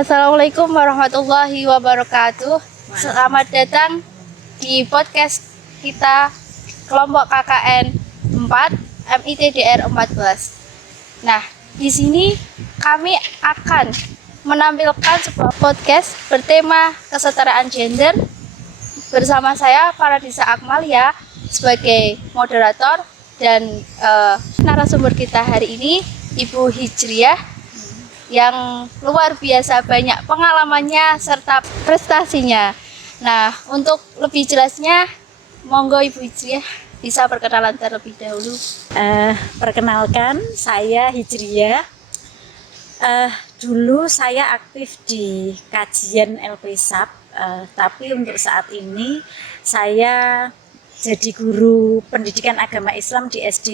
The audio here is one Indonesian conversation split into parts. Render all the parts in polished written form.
Assalamualaikum warahmatullahi wabarakatuh. Selamat datang di podcast kita kelompok KKN 4 MITDR 14. Nah, di sini kami akan menampilkan sebuah podcast bertema kesetaraan gender bersama saya Faradisa Akmalia sebagai moderator dan narasumber kita hari ini Ibu Hijriah yang luar biasa banyak pengalamannya serta prestasinya. Nah, untuk lebih jelasnya, monggo Ibu Hijriah bisa perkenalan terlebih dahulu. Perkenalkan, saya Hijriah. Dulu saya aktif di kajian LPSAP, tapi untuk saat ini saya jadi guru pendidikan agama Islam di SD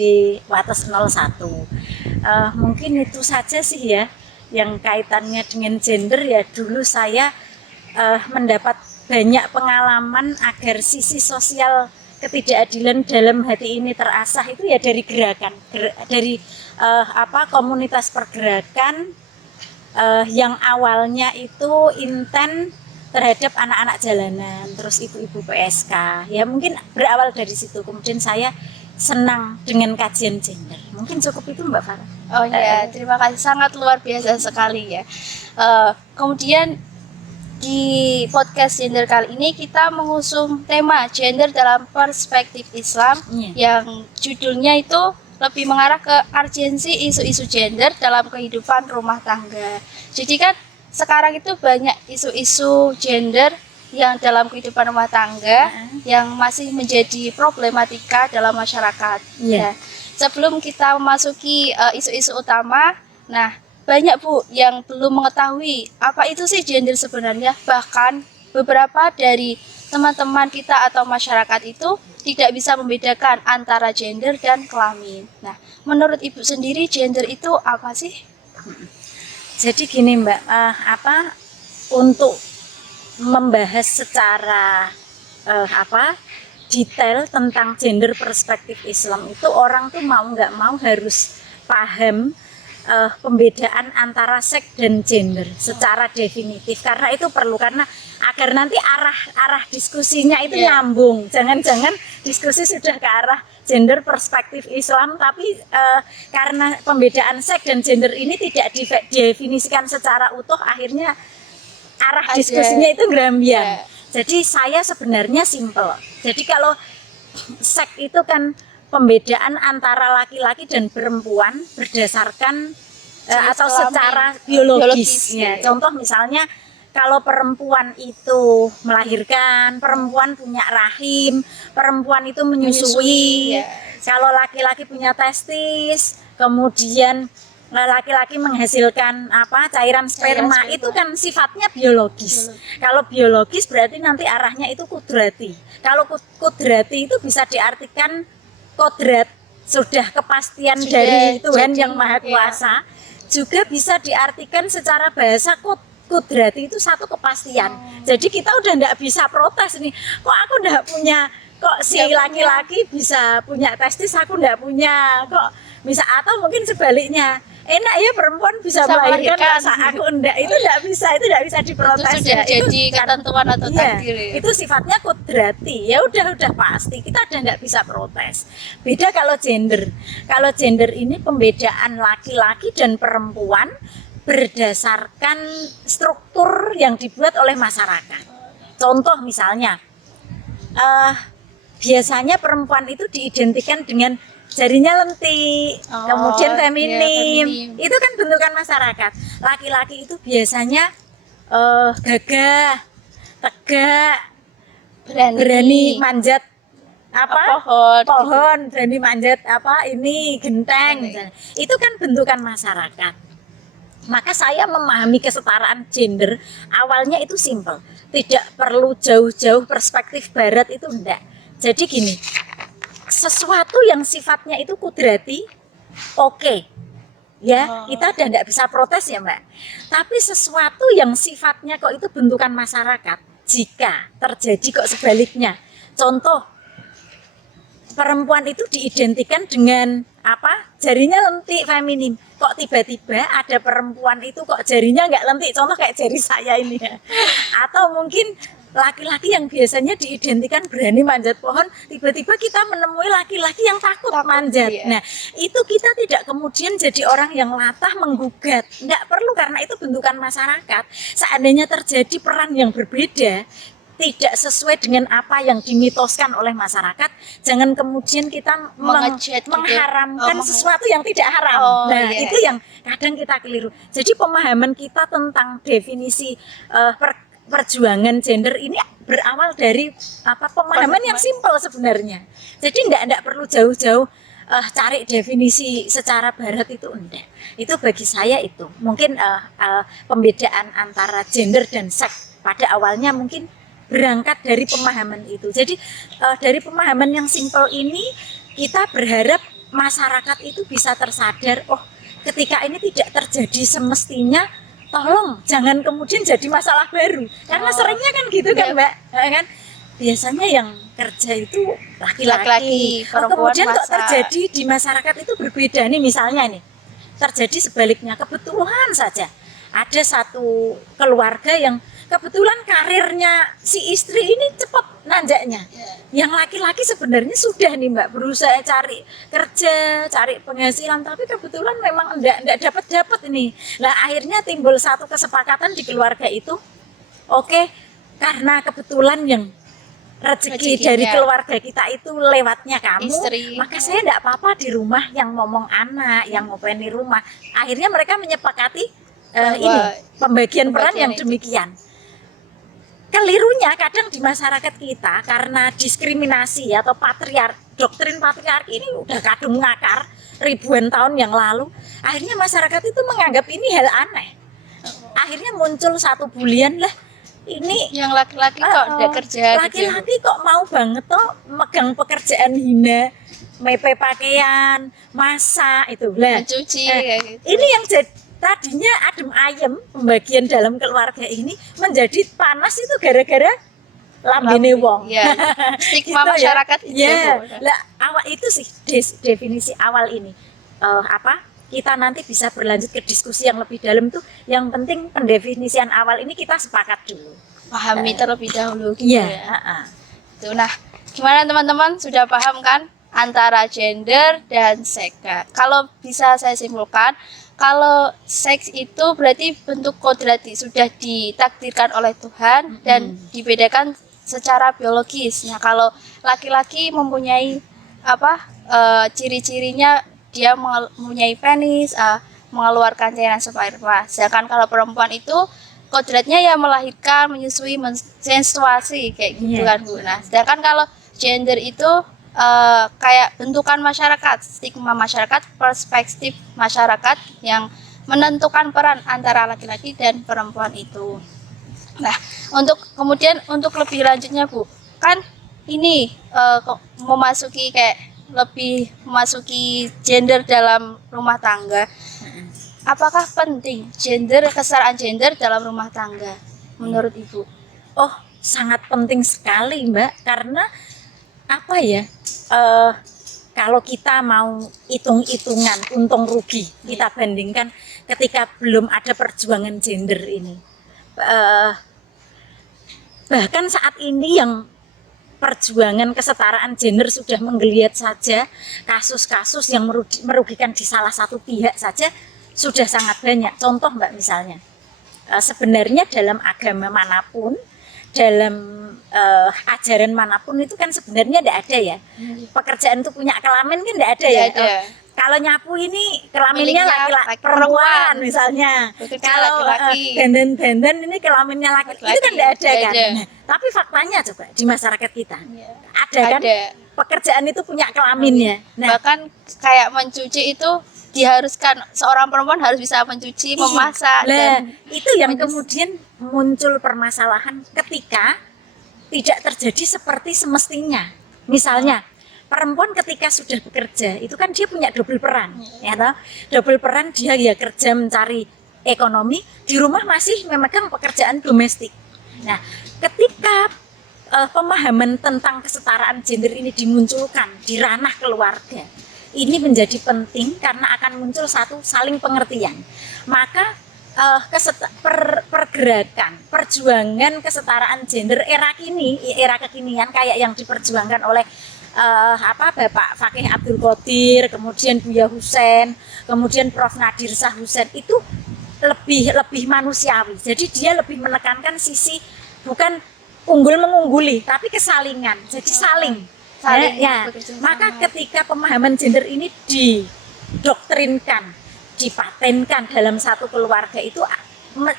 Wates 01. Mungkin itu saja sih ya yang kaitannya dengan gender. Ya dulu saya mendapat banyak pengalaman agar sisi sosial ketidakadilan dalam hati ini terasah itu ya dari gerakan dari komunitas pergerakan yang awalnya itu intent terhadap anak-anak jalanan, terus ibu-ibu PSK. Ya mungkin berawal dari situ, kemudian saya senang dengan kajian gender. Mungkin cukup itu Mbak Farah. Oh ya, terima kasih, sangat luar biasa sekali ya. Kemudian di podcast gender kali ini kita mengusung tema gender dalam perspektif Islam yang judulnya itu lebih mengarah ke urgensi isu-isu gender dalam kehidupan rumah tangga. Jadi kan sekarang itu banyak isu-isu gender yang dalam kehidupan rumah tangga yang masih menjadi problematika dalam masyarakat. Ya. Sebelum kita memasuki isu-isu utama, nah banyak Bu yang belum mengetahui apa itu sih gender sebenarnya. Bahkan beberapa dari teman-teman kita atau masyarakat itu tidak bisa membedakan antara gender dan kelamin. Nah, menurut Ibu sendiri gender itu apa sih? Jadi gini Mbak, untuk membahas secara detail tentang gender perspektif Islam itu orang tuh mau nggak mau harus paham pembedaan antara seks dan gender secara definitif, karena itu perlu, karena agar nanti arah diskusinya itu nyambung. Jangan-jangan diskusi sudah ke arah gender perspektif Islam, tapi karena pembedaan seks dan gender ini tidak didefinisikan secara utuh, akhirnya arah diskusinya itu gerambian. Jadi saya sebenarnya simple. Jadi kalau seks itu kan pembedaan antara laki-laki dan perempuan berdasarkan atau secara biologisnya. Contoh misalnya kalau perempuan itu melahirkan, perempuan punya rahim, perempuan itu menyusui. Kalau laki-laki punya testis, kemudian laki-laki menghasilkan cairan sperma, itu kan sifatnya biologis. Kalau biologis berarti nanti arahnya itu kudrati. Kalau kudrati itu bisa diartikan kodrat, sudah kepastian dari Tuhan yang Maha Kuasa. Juga bisa diartikan secara bahasa kudrati itu satu kepastian. Jadi kita udah enggak bisa protes nih, kok aku enggak punya, kok si laki-laki bisa punya testis, aku enggak punya, kok bisa, atau mungkin sebaliknya, enak ya perempuan bisa melahirkan, masa aku enggak, itu enggak bisa diprotes. Itu sudah jadi ketentuan atau takdir. Itu sifatnya kudrati, ya udah pasti, kita udah enggak bisa protes. Beda kalau gender. Kalau gender ini pembedaan laki-laki dan perempuan berdasarkan struktur yang dibuat oleh masyarakat. Contoh misalnya, biasanya perempuan itu diidentikan dengan jarinya lentik, kemudian feminim. Itu kan bentukan masyarakat. Laki-laki itu biasanya gagah, tegak, berani manjat pohon, berani manjat genteng. Itu kan bentukan masyarakat. Maka saya memahami kesetaraan gender awalnya itu simple, tidak perlu jauh-jauh perspektif barat, itu enggak. Jadi gini, sesuatu yang sifatnya itu kudrati, kita udah enggak bisa protes ya Mbak. Tapi sesuatu yang sifatnya kok itu bentukan masyarakat, jika terjadi kok sebaliknya, contoh perempuan itu diidentikan dengan jarinya lentik feminim. Kok tiba-tiba ada perempuan itu kok jarinya nggak lentik, contoh kayak jari saya ini ya. Atau mungkin laki-laki yang biasanya diidentikan berani manjat pohon, tiba-tiba kita menemui laki-laki yang takut manjat. Iya. Nah, itu kita tidak kemudian jadi orang yang latah menggugat. Nggak perlu, karena itu bentukan masyarakat. Seandainya terjadi peran yang berbeda, tidak sesuai dengan apa yang dimitoskan oleh masyarakat, jangan kemudian kita Mengejek gitu. mengharamkan Oh, sesuatu yang tidak haram. Oh, Nah, iya. itu yang kadang kita keliru. Jadi pemahaman kita tentang definisi perjuangan gender ini berawal dari pemahaman yang simpel sebenarnya. Jadi enggak perlu jauh-jauh cari definisi secara barat, itu enggak. Itu bagi saya itu mungkin pembedaan antara gender dan seks pada awalnya mungkin berangkat dari pemahaman itu. Jadi dari pemahaman yang simpel ini kita berharap masyarakat itu bisa tersadar, oh ketika ini tidak terjadi semestinya, tolong jangan kemudian jadi masalah baru. Karena seringnya kan gitu kan Mbak, kan biasanya yang kerja itu laki-laki, perempuan kemudian kok masa. terjadi di masyarakat itu berbeda nih. Misalnya nih terjadi sebaliknya, kebetulan saja ada satu keluarga yang kebetulan karirnya si istri ini cepat nanjaknya. Yang laki-laki sebenarnya sudah nih Mbak berusaha cari kerja, cari penghasilan, tapi kebetulan memang enggak dapat ini. Nah, akhirnya timbul satu kesepakatan di keluarga itu. Oke, karena kebetulan yang rezeki dari keluarga kita itu lewatnya kamu, istri, maka saya enggak apa-apa di rumah yang ngomong anak, yang ngopeni rumah. Akhirnya mereka menyepakati ini pembagian peran yang demikian. Kelirunya kadang di masyarakat kita karena diskriminasi atau doktrin patriarki ini udah kadung ngakar ribuan tahun yang lalu, akhirnya masyarakat itu menganggap ini hal aneh. Akhirnya muncul satu bulian, lah ini yang laki-laki kok udah kerja, laki-laki gitu. Kok mau banget toh megang pekerjaan hina, mepe pakaian, masak itu lah, mencuci kayak gitu. ini yang tadinya adem ayem pembagian dalam keluarga ini menjadi panas itu gara-gara lambene wong. Ya, stigma Gitu masyarakat ya. itu. Ya. Lah awal itu sih definisi awal ini. Kita nanti bisa berlanjut ke diskusi yang lebih dalam tuh. Yang penting pendefinisian awal ini kita sepakat dulu. Pahami terlebih dahulu gitu Iya, ya. Tuh, nah, gimana teman-teman, sudah paham kan antara gender dan seks? Kalau bisa saya simpulkan, kalau seks itu berarti bentuk kodrati, sudah ditakdirkan oleh Tuhan dan dibedakan secara biologis. Nah, kalau laki-laki mempunyai ciri-cirinya, dia mempunyai penis, mengeluarkan cairan sperma. Sedangkan kalau perempuan itu kodratnya ya melahirkan, menyusui, menstruasi kayak gitu kan Bu. Nah, sedangkan kalau gender itu kayak bentukan masyarakat, stigma masyarakat, perspektif masyarakat yang menentukan peran antara laki-laki dan perempuan itu. Nah, untuk lebih lanjutnya Bu, kan ini memasuki gender dalam rumah tangga. Apakah penting kesetaraan gender dalam rumah tangga menurut Ibu? Oh, sangat penting sekali Mbak, karena kalau kita mau hitung-hitungan untung rugi, kita bandingkan ketika belum ada perjuangan gender ini, bahkan saat ini yang perjuangan kesetaraan gender sudah menggeliat saja, kasus-kasus yang merugikan di salah satu pihak saja sudah sangat banyak. Contoh Mbak, misalnya sebenarnya dalam agama manapun, dalam ajaran manapun itu kan sebenarnya tidak ada ya pekerjaan itu punya kelamin, kan tidak ada ya. Kalau nyapu ini kelaminnya laki-laki, perempuan misalnya. Kalau dandan ini kelaminnya laki-laki, itu kan tidak ada kan. Nah, tapi faktanya coba di masyarakat kita ada kan pekerjaan itu punya kelaminnya. Nah, bahkan kayak mencuci itu diharuskan seorang perempuan harus bisa mencuci, memasak. Dan itu yang kemudian muncul permasalahan ketika tidak terjadi seperti semestinya. Misalnya perempuan ketika sudah bekerja itu kan dia punya double peran, ya toh? Double peran, dia ya kerja mencari ekonomi, di rumah masih memegang pekerjaan domestik. Nah, ketika pemahaman tentang kesetaraan gender ini dimunculkan di ranah keluarga, ini menjadi penting karena akan muncul satu saling pengertian. Maka pergerakan, perjuangan kesetaraan gender era kekinian kayak yang diperjuangkan oleh Bapak Fakih Abdul Qadir, kemudian Buya Husein, kemudian Prof Nadir Shah Husein itu lebih manusiawi. Jadi dia lebih menekankan sisi bukan unggul mengungguli, tapi kesalingan. Jadi saling ya. Maka ketika pemahaman gender ini didoktrinkan, dipatenkan dalam satu keluarga, itu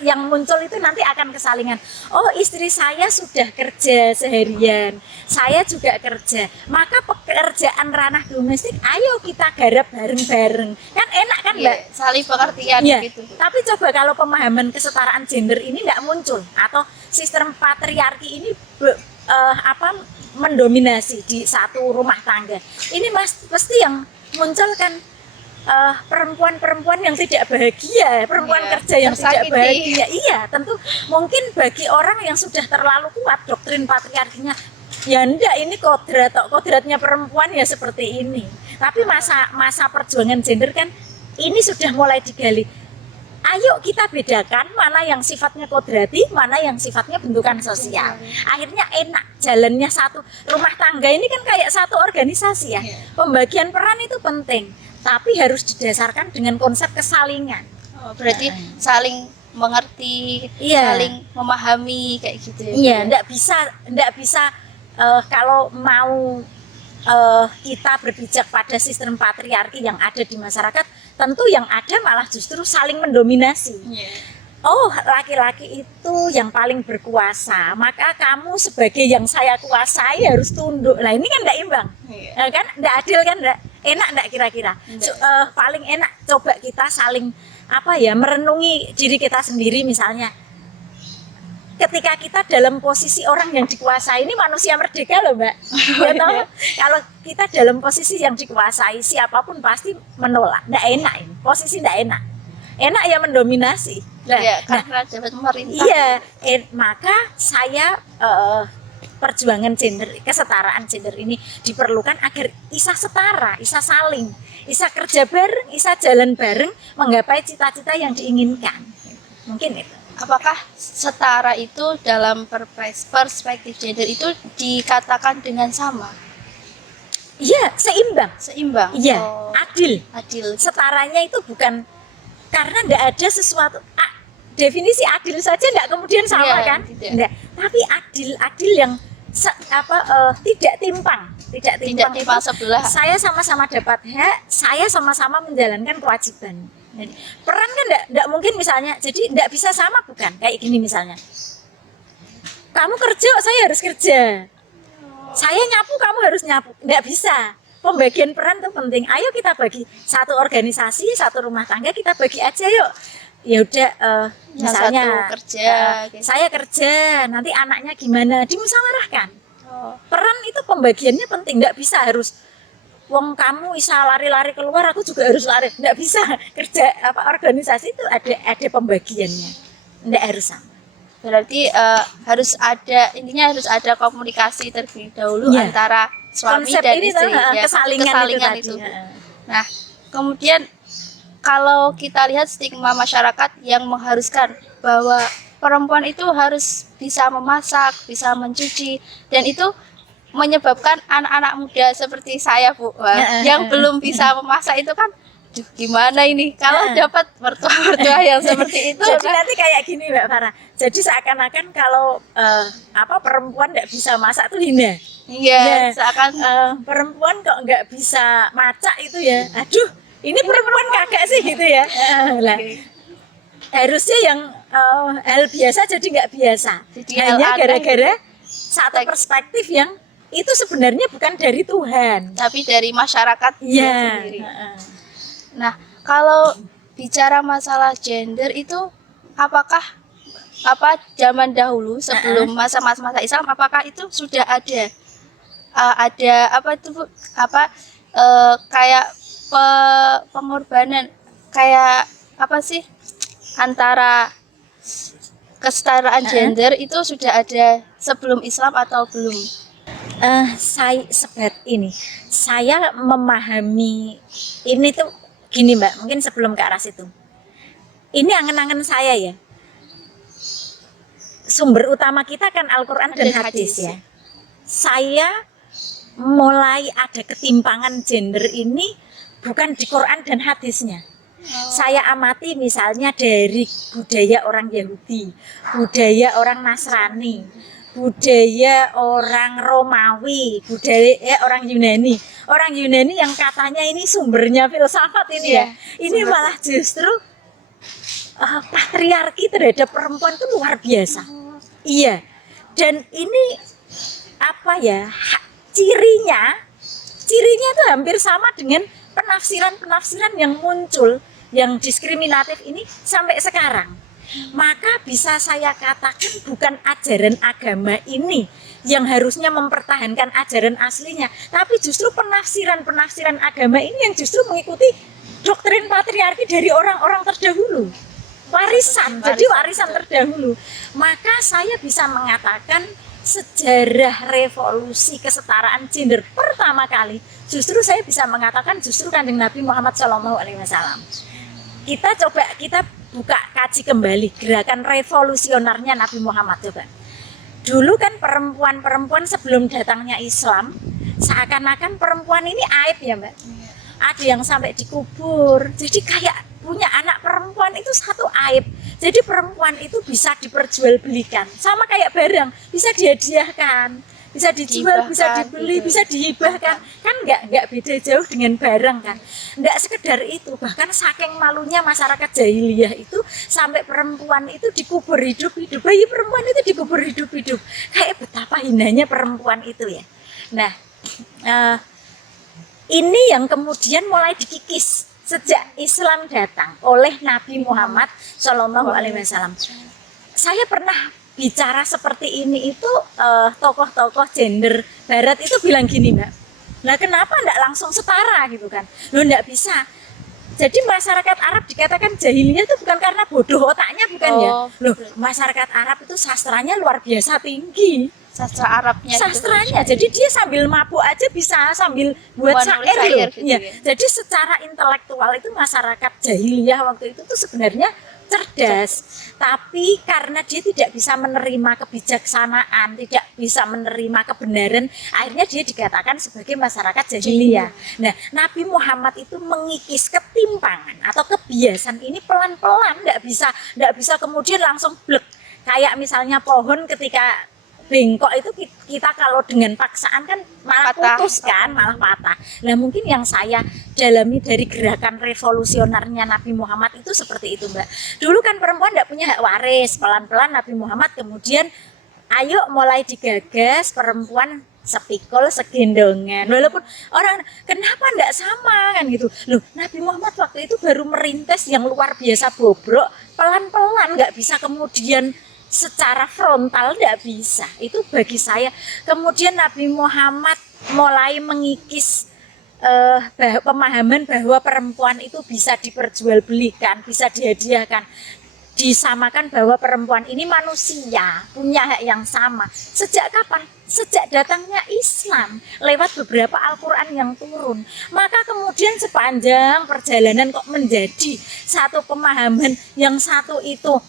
yang muncul itu nanti akan kesalingan. Oh, istri saya sudah kerja seharian, saya juga kerja, maka pekerjaan ranah domestik ayo kita garap bareng-bareng, kan enak kan Mbak? Saling pengertian gitu. Tapi coba kalau pemahaman kesetaraan gender ini nggak muncul, atau sistem patriarki ini mendominasi di satu rumah tangga, ini pasti yang muncul kan perempuan-perempuan yang tidak bahagia, perempuan kerja yang tidak bahagia. Iya, tentu mungkin bagi orang yang sudah terlalu kuat doktrin patriarkinya, ya enggak, ini kodratnya perempuan ya seperti ini. Tapi masa perjuangan gender kan ini sudah mulai digali. Ayo kita bedakan mana yang sifatnya kodrati, mana yang sifatnya bentukan sosial. Akhirnya enak jalannya satu rumah tangga ini kan kayak satu organisasi ya. Pembagian peran itu penting, tapi harus didasarkan dengan konsep kesalingan. Berarti saling mengerti, saling memahami kayak gitu ya. Iya, enggak bisa kalau mau kita berpijak pada sistem patriarki yang ada di masyarakat, tentu yang ada malah justru saling mendominasi. Oh, laki-laki itu yang paling berkuasa, maka kamu sebagai yang saya kuasai harus tunduk. Nah, ini kan enggak imbang. Kan enggak adil kan, enggak enak enggak kira-kira. Paling enak coba kita saling merenungi diri kita sendiri. Misalnya ketika kita dalam posisi orang yang dikuasai, ini manusia merdeka loh Mbak. Kalau kita dalam posisi yang dikuasai, siapapun pasti menolak. Enggak enak ini, posisi enggak enak. Enak ya mendominasi. Karena dapat memerintah. Iya, maka saya perjuangan gender, kesetaraan gender ini diperlukan agar isa setara, isa saling, isa kerja bareng, isa jalan bareng menggapai cita-cita yang diinginkan. Mungkin itu. Apakah setara itu dalam perspektif gender itu dikatakan dengan sama? Iya, seimbang. Iya, adil. Setaranya itu bukan karena enggak ada sesuatu definisi adil saja enggak kemudian sama kan? Enggak. Tapi adil yang tidak timpang sebelah. Saya sama-sama dapat hak, saya sama-sama menjalankan kewajiban. Jadi, peran kan enggak mungkin misalnya, jadi enggak bisa sama, bukan? Kayak gini misalnya. Kamu kerja, saya harus kerja. Saya nyapu, kamu harus nyapu. Enggak bisa. Pembagian peran itu penting. Ayo kita bagi satu organisasi, satu rumah tangga, kita bagi aja yuk. Ya udah misalnya saya kerja, nanti anaknya gimana, dimusyawarahkan. Peran itu pembagiannya penting, enggak bisa harus wong kamu bisa lari-lari keluar, aku juga harus lari. Enggak bisa. Kerja organisasi itu ada pembagiannya. Enggak harus sama. Berarti harus ada komunikasi terlebih dahulu antara suami konsep dan ini istri, kesalingan itu. Nah, kemudian kalau kita lihat stigma masyarakat yang mengharuskan bahwa perempuan itu harus bisa memasak, bisa mencuci, dan itu menyebabkan anak-anak muda seperti saya Bu, yang belum bisa memasak itu kan, gimana ini kalau dapat mertua yang seperti itu. Jadi nanti kayak gini Mbak Farah. Jadi seakan-akan kalau perempuan nggak bisa masak tuh hina. Iya, seakan perempuan kok nggak bisa masak itu ya. Aduh, ini perempuan kagak sih gitu ya. Harusnya yang hal biasa jadi nggak biasa. Hanya gara-gara satu perspektif yang itu sebenarnya bukan dari Tuhan, tapi dari masyarakat sendiri. Nah, kalau bicara masalah gender itu apakah zaman dahulu sebelum masa-masa Islam, apakah itu sudah ada kayak pengorbanan kayak antara kesetaraan gender itu sudah ada sebelum Islam atau belum? Saya memahami ini tuh gini Mbak, mungkin sebelum ke arah situ. Ini angen-angen saya ya. Sumber utama kita kan Al-Quran dan hadis ya. Saya mulai ada ketimpangan gender ini bukan di Quran dan hadisnya. Saya amati misalnya dari budaya orang Yahudi, budaya orang Nasrani, budaya orang Romawi, budaya orang Yunani. Orang Yunani yang katanya ini sumbernya filsafat ini ya. Ini malah justru patriarki terhadap perempuan itu luar biasa. Iya. Dan ini apa ya? Cirinya itu hampir sama dengan penafsiran-penafsiran yang muncul yang diskriminatif ini sampai sekarang. Maka bisa saya katakan bukan ajaran agama ini yang harusnya mempertahankan ajaran aslinya, tapi justru penafsiran-penafsiran agama ini yang justru mengikuti doktrin patriarki dari orang-orang terdahulu. Warisan terdahulu. Maka saya bisa mengatakan sejarah revolusi kesetaraan gender pertama kali justru saya bisa mengatakan justru Kanjeng Nabi Muhammad SAW. Kita buka kaji kembali gerakan revolusionernya Nabi Muhammad coba. Dulu kan perempuan sebelum datangnya Islam seakan-akan perempuan ini aib ya Mbak. Ada yang sampai dikubur. Jadi kayak punya anak perempuan itu satu aib. Jadi perempuan itu bisa diperjualbelikan. Sama kayak barang, bisa dihadiahkan, bisa dijual, bisa dibeli, bisa dihibahkan. Kan enggak beda jauh dengan barang kan. Enggak sekedar itu, bahkan saking malunya masyarakat jahiliyah itu sampai perempuan itu dikubur hidup-hidup. Bayi perempuan itu dikubur hidup-hidup. Kayak betapa hinanya perempuan itu ya. Nah, ini yang kemudian mulai dikikis sejak Islam datang oleh Nabi Muhammad SAW. Saya pernah bicara seperti ini itu tokoh-tokoh gender Barat itu bilang gini Mbak. Nah kenapa enggak langsung setara gitu kan? Loh enggak bisa. Jadi masyarakat Arab dikatakan jahiliyah itu bukan karena bodoh otaknya bukan ya. Loh masyarakat Arab itu sastranya luar biasa tinggi. Sastranya jadi dia sambil mabuk aja bisa sambil buat syair gitu ya. Jadi secara intelektual itu masyarakat jahiliyah waktu itu tuh sebenarnya cerdas, tapi karena dia tidak bisa menerima kebijaksanaan, tidak bisa menerima kebenaran, akhirnya dia dikatakan sebagai masyarakat jahiliyah. Nah, Nabi Muhammad itu mengikis ketimpangan atau kebiasaan ini pelan-pelan, nggak bisa kemudian langsung blek. Kayak misalnya pohon ketika bengkok itu kita kalau dengan paksaan kan malah putus kan, malah patah. Nah mungkin yang saya dalami dari gerakan revolusionernya Nabi Muhammad itu seperti itu Mbak. Dulu kan perempuan tidak punya hak waris, pelan-pelan Nabi Muhammad kemudian ayo mulai digagas perempuan sepikul segendongan. Walaupun orang kenapa enggak sama kan gitu. Loh Nabi Muhammad waktu itu baru merintis yang luar biasa bobrok, pelan-pelan nggak bisa kemudian secara frontal tidak bisa. Itu bagi saya. Kemudian Nabi Muhammad mulai mengikis pemahaman bahwa perempuan itu bisa diperjualbelikan, bisa dihadiahkan, disamakan bahwa perempuan ini manusia, punya hak yang sama. Sejak kapan? Sejak datangnya Islam lewat beberapa Al-Quran yang turun. Maka kemudian sepanjang perjalanan kok menjadi satu pemahaman yang satu itu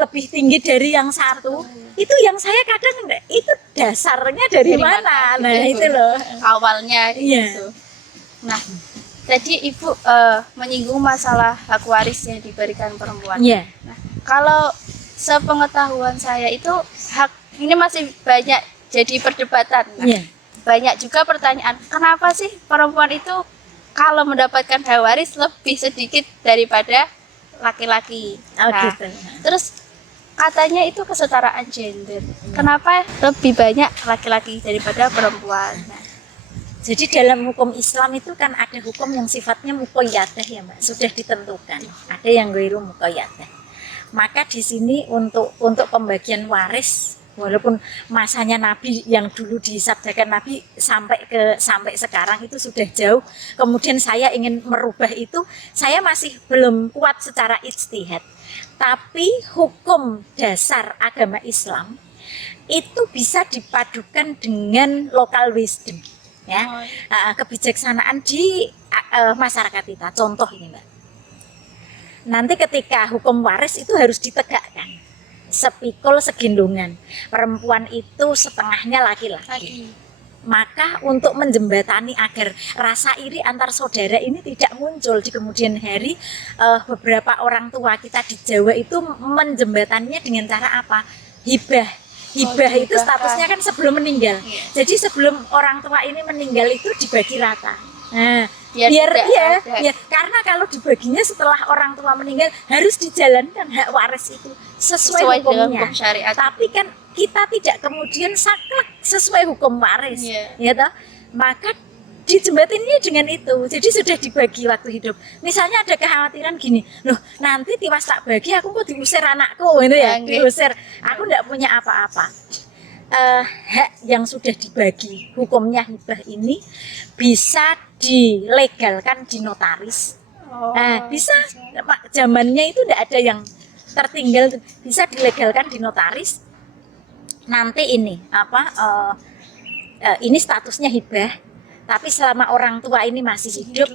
lebih tinggi dari yang satu. Itu yang saya kadang itu dasarnya dari mana? Nah itu loh awalnya gitu. Nah jadi Ibu menyinggung masalah hak waris yang diberikan perempuan. Nah kalau sepengetahuan saya itu hak ini masih banyak jadi perdebatan. Banyak juga pertanyaan kenapa sih perempuan itu kalau mendapatkan hak waris lebih sedikit daripada laki-laki. Gitu. Terus katanya itu kesetaraan gender. Kenapa lebih banyak laki-laki daripada perempuan? Jadi dalam hukum Islam itu kan ada hukum yang sifatnya muqayyadah ya Mbak, sudah ditentukan. Ada yang ghairu muqayyadah. Maka di sini untuk pembagian waris, walaupun masanya Nabi yang dulu disabdakan Nabi sampai sekarang itu sudah jauh. Kemudian saya ingin merubah itu, saya masih belum kuat secara ijtihad. Tapi hukum dasar agama Islam itu bisa dipadukan dengan local wisdom, ya, kebijaksanaan di masyarakat kita. Contoh ini Mbak, nanti ketika hukum waris itu harus ditegakkan, sepikul segendongan, perempuan itu setengahnya laki-laki. Maka untuk menjembatani agar rasa iri antar saudara ini tidak muncul di kemudian hari, beberapa orang tua kita di Jawa itu menjembatannya dengan cara apa? Hibah itu statusnya kan sebelum meninggal. Jadi sebelum orang tua ini meninggal itu dibagi rata. Nah, biar karena kalau dibaginya setelah orang tua meninggal harus dijalankan hak waris itu sesuai hukumnya. Hukum syariat. Tapi kan kita tidak kemudian saklek sesuai hukum waris, ya toh? Maka dijembatinnya dengan itu. Jadi sudah dibagi waktu hidup. Misalnya ada kekhawatiran gini, loh nanti tiwas tak bagi aku kok diusir anakku, itu ya, diusir. Aku tidak punya apa-apa. Hak yang sudah dibagi hukumnya hibah ini bisa dilegalkan di notaris. Bisa. Zamannya itu tidak ada yang tertinggal, bisa dilegalkan di notaris. Nanti ini ini statusnya hibah, tapi selama orang tua ini masih hidup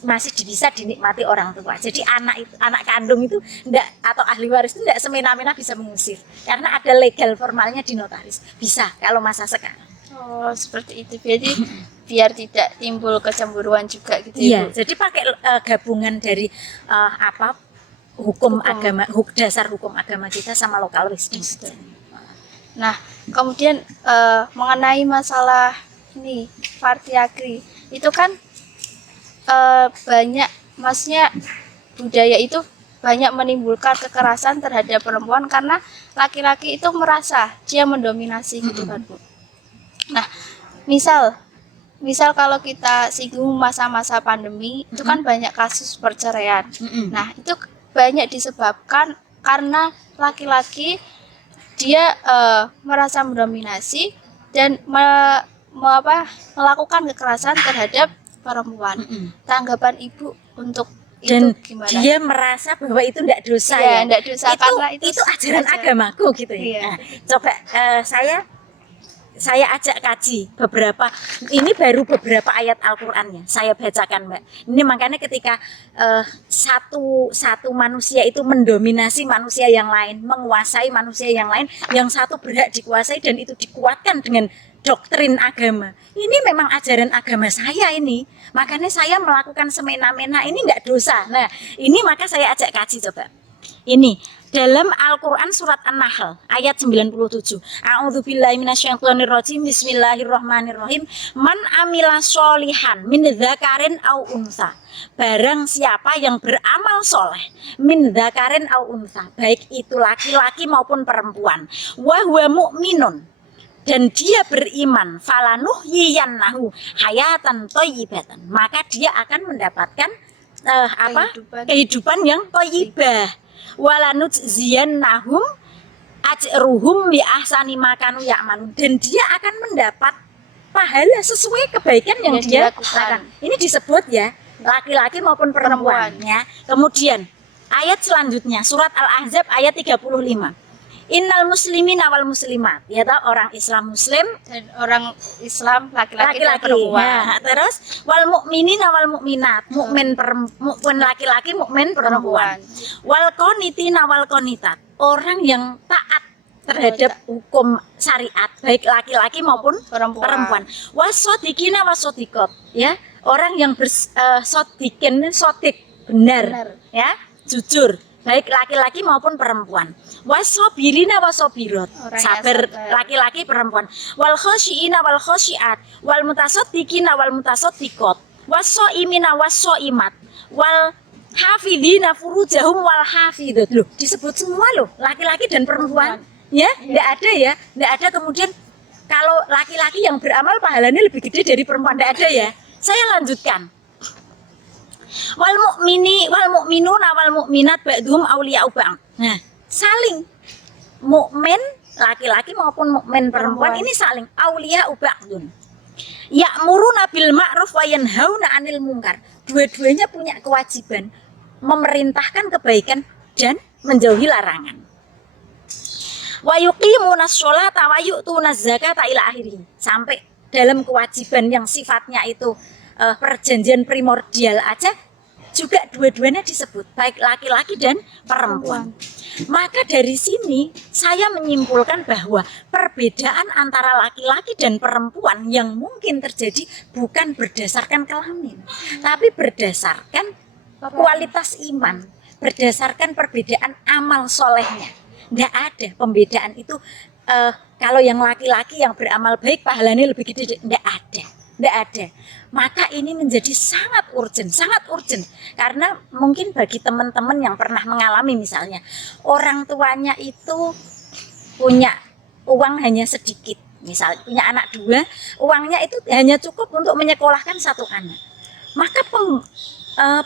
masih bisa dinikmati orang tua. Jadi anak kandung itu enggak, atau ahli waris itu enggak semena-mena bisa mengusir karena ada legal formalnya di notaris. Bisa kalau masa sekarang. Oh, seperti itu. Jadi biar tidak timbul kecemburuan juga gitu ya. Iya, jadi pakai gabungan dari hukum agama, dasar hukum agama kita sama lokal wisdom. Nah, kemudian mengenai masalah ini party agree itu kan banyak, maksudnya budaya itu banyak menimbulkan kekerasan terhadap perempuan karena laki-laki itu merasa dia mendominasi gitu kan Bu. Nah, misal kalau kita singgung masa-masa pandemi itu kan banyak kasus perceraian. Nah, itu banyak disebabkan karena laki-laki dia merasa mendominasi dan melakukan kekerasan terhadap perempuan. Tanggapan Ibu untuk dan itu gimana? Dia merasa bahwa itu tidak dosa, tidak dosa karena itu ajaran agamaku gitu ya. Nah, coba saya ajak kaji beberapa, ini baru beberapa ayat Al-Qur'annya saya bacakan Mbak. Ini makanya ketika satu manusia itu mendominasi manusia yang lain, menguasai manusia yang lain, yang satu berhak dikuasai dan itu dikuatkan dengan doktrin agama. Ini memang ajaran agama saya ini. Makanya saya melakukan semena-mena ini enggak dosa. Nah, ini maka saya ajak kaji coba. Ini dalam Al-Qur'an surat An-Nahl ayat 97. A'udzubillahi minasyaitonirrajim. Bismillahirrahmanirrahim. Man amila sholihan min dzakarin au unsa. Barang siapa yang beramal soleh min dzakarin au unsa, baik itu laki-laki maupun perempuan, wa huwa mu'minun, dan dia beriman, falanuhyiyannahu hayatan thayyibatan, maka dia akan mendapatkan kehidupan yang thayyibah. Walanujziyannahum ajruhum bi ahsani ma kanu ya'malun, dan dia akan mendapat pahala sesuai kebaikan yang dia lakukan. Ini disebut ya laki-laki maupun perempuannya. Kemudian ayat selanjutnya surat Al-Ahzab ayat 35. Innal muslimin wal muslimat, ya tahu orang Islam muslim dan orang Islam laki-laki dan perempuan. Nah, terus wal mukminin wal mukminat, mukmin laki-laki, mukmin perempuan. Wal qanitina wal qanitat, orang yang taat terhadap hukum syariat baik laki-laki maupun perempuan. Wasodiqina wasodiqot, ya, orang yang sodik benar, ya, jujur baik laki-laki maupun perempuan. Wasobirina wasobirot, sabar laki-laki perempuan. Wal khosyiina wal khosyiat, wal mutasaddiqina wal mutasaddiqot, wasoimina wasoimat, wal hafidina furujahum wal hafidot. Loh, disebut semua loh, laki-laki dan perempuan. Ya, enggak ada ya, enggak ada kemudian kalau laki-laki yang beramal pahalanya lebih gede dari perempuan, enggak ada ya. Saya lanjutkan. Wal mu'minuna wal mu'minat ba'dhum awliya'u ba'd. Nah, saling mukmin laki-laki maupun mukmin perempuan ini saling awliya'u ba'dun. Ya'muruna bil ma'ruf wa yanhauna 'anil munkar. Dua-duanya punya kewajiban memerintahkan kebaikan dan menjauhi larangan. wa yuqimunas sholata wa yu'tunaz zakata ila akhirih, sampai dalam kewajiban yang sifatnya itu perjanjian primordial aja juga dua-duanya disebut, baik laki-laki dan perempuan. Maka dari sini saya menyimpulkan bahwa perbedaan antara laki-laki dan perempuan yang mungkin terjadi bukan berdasarkan kelamin, tapi berdasarkan kualitas iman, berdasarkan perbedaan amal solehnya. Nggak ada pembedaan itu. Kalau yang laki-laki yang beramal baik pahalanya lebih gede, nggak ada. Maka ini menjadi sangat urgent karena mungkin bagi teman-teman yang pernah mengalami, misalnya orang tuanya itu punya uang hanya sedikit, misalnya punya anak 2, uangnya itu hanya cukup untuk menyekolahkan 1 anak, maka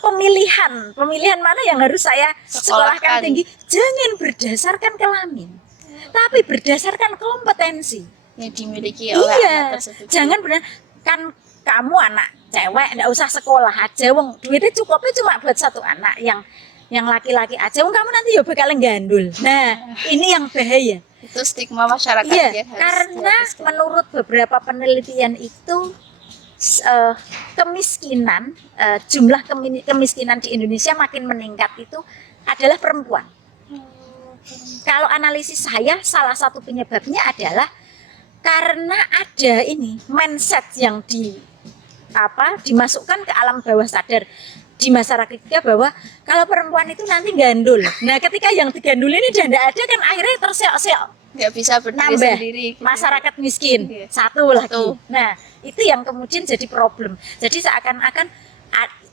pemilihan mana yang harus saya sekolahkan tinggi jangan berdasarkan kelamin, tapi berdasarkan kompetensi yang dimiliki oleh anak tersebut. Jangan benar kan kamu anak cewek nggak usah sekolah aja, wong duitnya cukupnya cuma buat 1 anak, yang laki-laki aja, wong kamu nanti ya bakal gandul. Nah, ini yang bahaya. Itu stigma masyarakat ya, karena menurut beberapa penelitian itu kemiskinan, jumlah kemiskinan di Indonesia makin meningkat itu adalah perempuan. Kalau analisis saya, salah satu penyebabnya adalah karena ada ini mindset yang dimasukkan ke alam bawah sadar di masyarakat kita bahwa kalau perempuan itu nanti gandul. Nah, ketika yang digandul ini udah tidak ada kan, akhirnya terseok-seok, nggak bisa berdiri sendiri gitu. Masyarakat miskin satu lagi. Nah, itu yang kemudian jadi problem. Jadi seakan-akan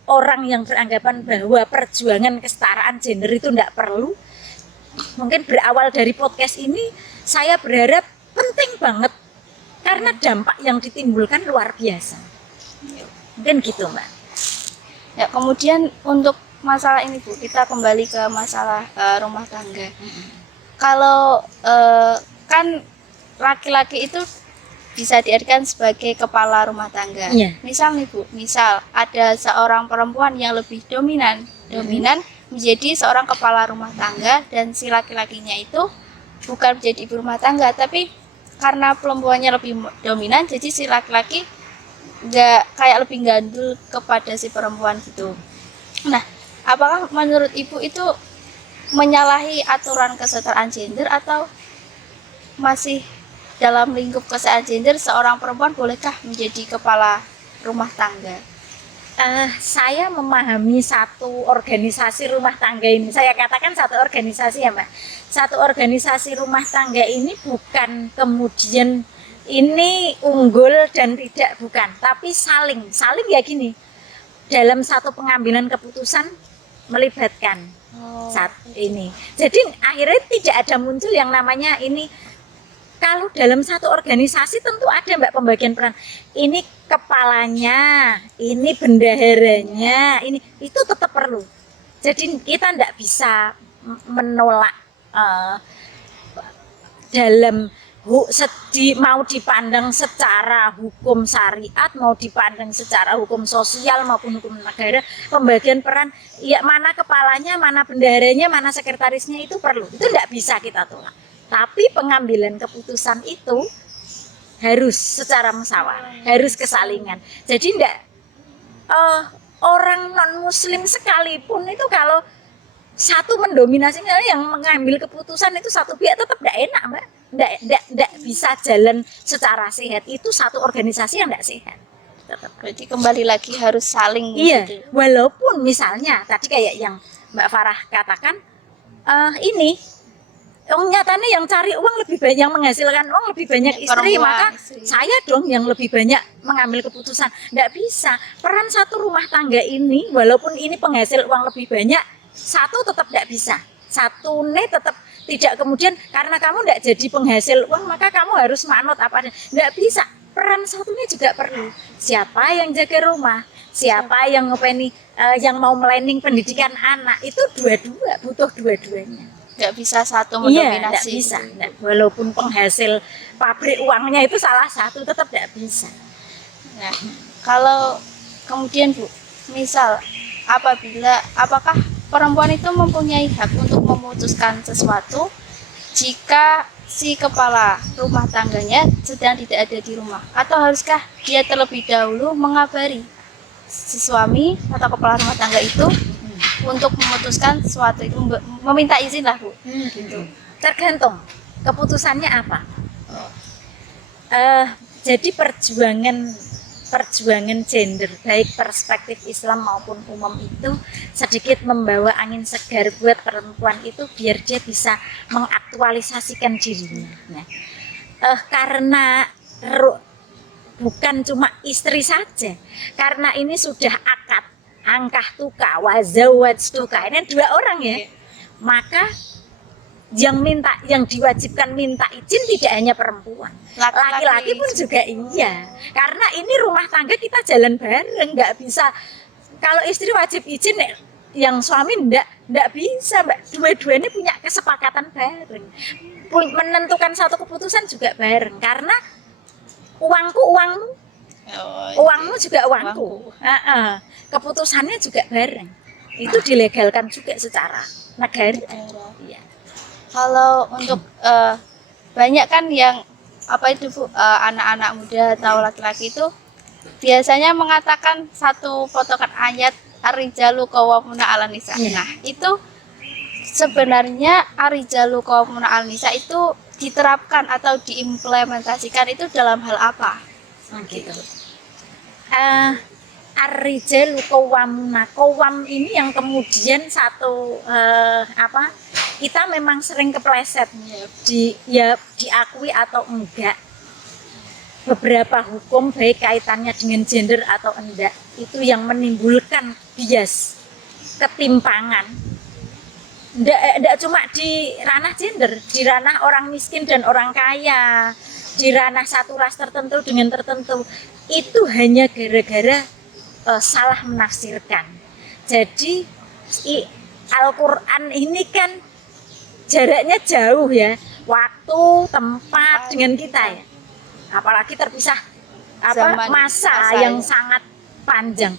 orang yang beranggapan bahwa perjuangan kesetaraan gender itu tidak perlu. Mungkin berawal dari podcast ini saya berharap penting banget karena dampak yang ditimbulkan luar biasa. Mungkin gitu, Mbak. Ya, kemudian untuk masalah ini Bu, kita kembali ke masalah rumah tangga. Kalau kan laki-laki itu bisa diartikan sebagai kepala rumah tangga. Misal nih Bu, misal ada seorang perempuan yang lebih dominan menjadi seorang kepala rumah tangga, dan si laki-lakinya itu bukan menjadi ibu rumah tangga, tapi karena perempuannya lebih dominan, jadi si laki-laki nggak kayak lebih gandul kepada si perempuan gitu. Nah, apakah menurut Ibu itu menyalahi aturan kesetaraan gender, atau masih dalam lingkup kesetaraan gender seorang perempuan bolehkah menjadi kepala rumah tangga? Saya memahami satu organisasi rumah tangga ini, saya katakan satu organisasi ya Mbak, satu organisasi rumah tangga ini bukan kemudian ini unggul dan tidak, bukan, tapi saling ya gini, dalam satu pengambilan keputusan melibatkan saat ini. Jadi akhirnya tidak ada muncul yang namanya ini. Kalau dalam satu organisasi tentu ada Mbak pembagian peran. Ini kepalanya, ini bendaharanya, ini itu tetap perlu. Jadi kita tidak bisa menolak dalam mau dipandang secara hukum syariat, mau dipandang secara hukum sosial maupun hukum negara, pembagian peran, ya mana kepalanya, mana bendaharanya, mana sekretarisnya itu perlu. Itu tidak bisa kita tolak. Tapi pengambilan keputusan itu harus secara musyawarah, harus kesalingan. Jadi enggak orang non muslim sekalipun itu kalau satu mendominasinya, yang mengambil keputusan itu satu pihak, tetap enggak enak Mbak. Enggak bisa jalan secara sehat. Itu satu organisasi yang enggak sehat. Tetap. Berarti kembali lagi harus saling. Iya, gitu. Walaupun misalnya tadi kayak yang Mbak Farah katakan, ini nyatanya yang cari uang lebih banyak, yang menghasilkan uang lebih banyak istri, maka saya dong yang lebih banyak mengambil keputusan. Nggak bisa. Peran satu rumah tangga ini, walaupun ini penghasil uang lebih banyak, satu tetap nggak bisa. Satu tetap tidak, kemudian karena kamu nggak jadi penghasil uang, maka kamu harus manut apa adanya. Nggak bisa. Peran satunya juga perlu. Siapa yang jaga rumah? Siapa yang ngopeni, yang mau planning pendidikan anak? Itu dua-dua, butuh dua-duanya. Nggak bisa satu mendominasi. Iya, nggak bisa. Walaupun penghasil pabrik uangnya itu salah satu, tetap nggak bisa. Nah, kalau kemudian Bu, misal apakah perempuan itu mempunyai hak untuk memutuskan sesuatu jika si kepala rumah tangganya sedang tidak ada di rumah, atau haruskah dia terlebih dahulu mengabari si suami atau kepala rumah tangga itu untuk memutuskan sesuatu itu, meminta izin lah Bu. Gitu. Tergantung keputusannya apa. Jadi perjuangan gender baik perspektif Islam maupun umum itu sedikit membawa angin segar buat perempuan itu biar dia bisa mengaktualisasikan dirinya. Nah, karena bukan cuma istri saja, karena ini sudah akad angkah tuka wazawaj tuka, ini 2 orang ya, maka yang diwajibkan minta izin tidak hanya perempuan, laki-laki pun juga iya, karena ini rumah tangga kita jalan bareng, nggak bisa kalau istri wajib izin yang suami nggak bisa Mbak, dua-duanya punya kesepakatan bareng, menentukan satu keputusan juga bareng, karena uangku uangmu, uangmu juga uangku. Keputusannya juga bareng, itu dilegalkan juga secara negara. Iya. Kalau untuk banyak kan yang apa itu Bu, anak-anak muda atau laki-laki itu biasanya mengatakan satu potongan ayat ar-rijalu qawwamuna 'alan nisa. Nah, itu sebenarnya ar-rijalu qawwamuna 'alan nisa itu diterapkan atau diimplementasikan itu dalam hal apa? Gitu. Ar-rijalu qawwamuna, qawwam ini yang kemudian satu kita memang sering kepleset diakui atau enggak, beberapa hukum baik kaitannya dengan gender atau enggak itu yang menimbulkan bias ketimpangan, enggak cuma di ranah gender, di ranah orang miskin dan orang kaya, di ranah satu ras tertentu dengan tertentu, itu hanya gara-gara salah menafsirkan. Jadi Al-Quran ini kan jaraknya jauh ya, waktu, tempat dengan kita ya, apalagi terpisah masa yang sangat panjang,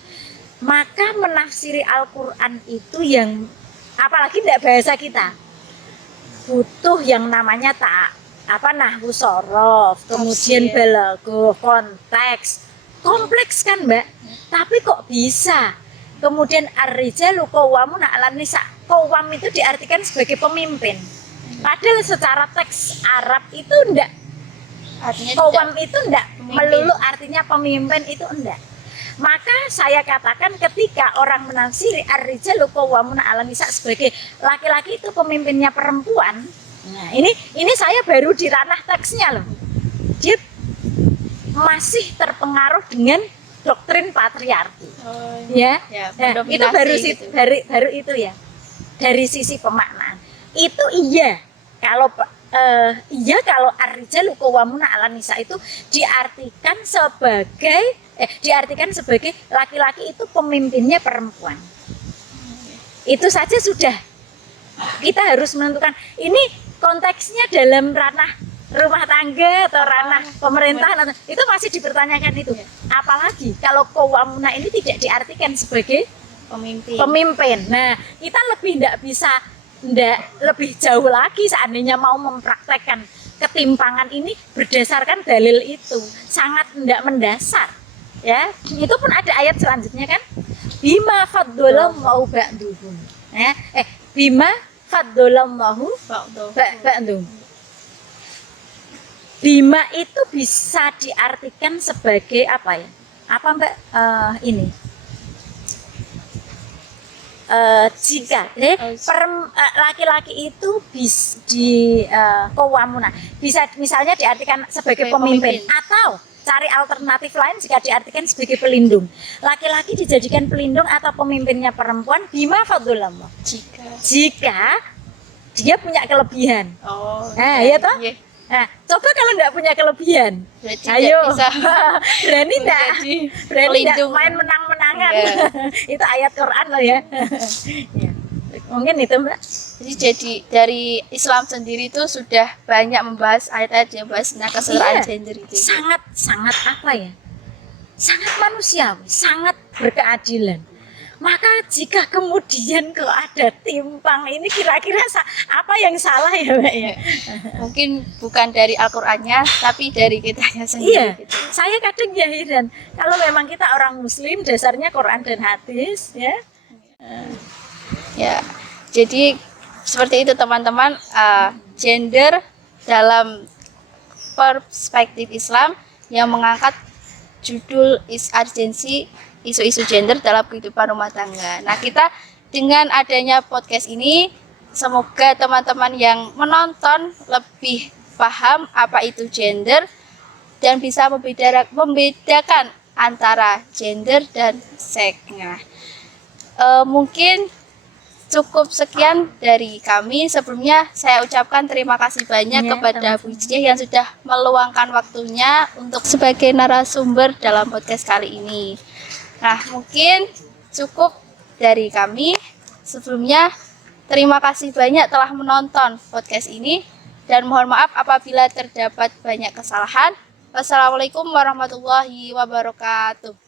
maka menafsiri Al-Quran itu yang apalagi tidak bahasa kita, butuh yang namanya nahwu sorof, kemudian balaghah, konteks, kompleks kan Mbak, tapi kok bisa kemudian ar-rijalu qawwamuna 'alan nisa, qawwam itu diartikan sebagai pemimpin, padahal secara teks Arab itu enggak, qawwam itu enggak melulu artinya pemimpin, itu enggak. Maka saya katakan ketika orang menafsiri ar-rijalu qawwamuna 'alan nisa sebagai laki-laki itu pemimpinnya perempuan, nah ini saya baru di ranah teksnya loh, dia masih terpengaruh dengan doktrin patriarki. Ya nah, itu baru itu ya, dari sisi pemaknaan itu iya. Kalau kalau ar-rijalu qawwamuna 'alan nisa itu diartikan sebagai laki-laki itu pemimpinnya perempuan, itu saja sudah kita harus menentukan ini konteksnya dalam ranah rumah tangga atau ranah pemerintahan, itu masih dipertanyakan itu. Apalagi kalau qawwamuna ini tidak diartikan sebagai pemimpin. Nah, kita lebih jauh lagi seandainya mau mempraktekkan ketimpangan ini berdasarkan dalil itu, sangat tidak mendasar. Ya, itu pun ada ayat selanjutnya kan, bima faddalallahu ba'duhum. Bima faddalallahu ba'duhum. Bima itu bisa diartikan sebagai apa ya? Apa Mbak ini? Jika laki-laki itu qawwamuna bisa misalnya diartikan sebagai pemimpin, atau cari alternatif lain jika diartikan sebagai pelindung. Laki-laki dijadikan pelindung atau pemimpinnya perempuan bima faddalallahu. Jika dia punya kelebihan. Ya toh? Nah, coba kalau nggak punya kelebihan, berarti ayo bisa berani nggak main menang-menangan. Itu ayat Quran loh ya. Mungkin itu Mbak. Jadi dari Islam sendiri itu sudah banyak membahas ayat-ayat yang bahas tentang kesetaraan gender itu. Sangat apa ya? Sangat manusiawi, sangat berkeadilan. Maka jika kemudian kok ada timpang, ini kira-kira apa yang salah ya Mbak ya? Mungkin bukan dari Al-Qur'annya tapi dari kitanya sendiri. Iya, saya kadang ya heran. Kalau memang kita orang Muslim, dasarnya Quran dan hadis, ya. Ya, jadi seperti itu teman-teman, gender dalam perspektif Islam yang mengangkat judul urgensi isu-isu gender dalam kehidupan rumah tangga. Nah, kita dengan adanya podcast ini, semoga teman-teman yang menonton lebih paham apa itu gender dan bisa membedakan antara gender dan seks. Nah, mungkin cukup sekian dari kami. Sebelumnya saya ucapkan terima kasih banyak kepada Bu Ijih yang sudah meluangkan waktunya untuk sebagai narasumber dalam podcast kali ini. Nah, mungkin cukup dari kami. Sebelumnya, terima kasih banyak telah menonton podcast ini dan mohon maaf apabila terdapat banyak kesalahan. Wassalamualaikum warahmatullahi wabarakatuh.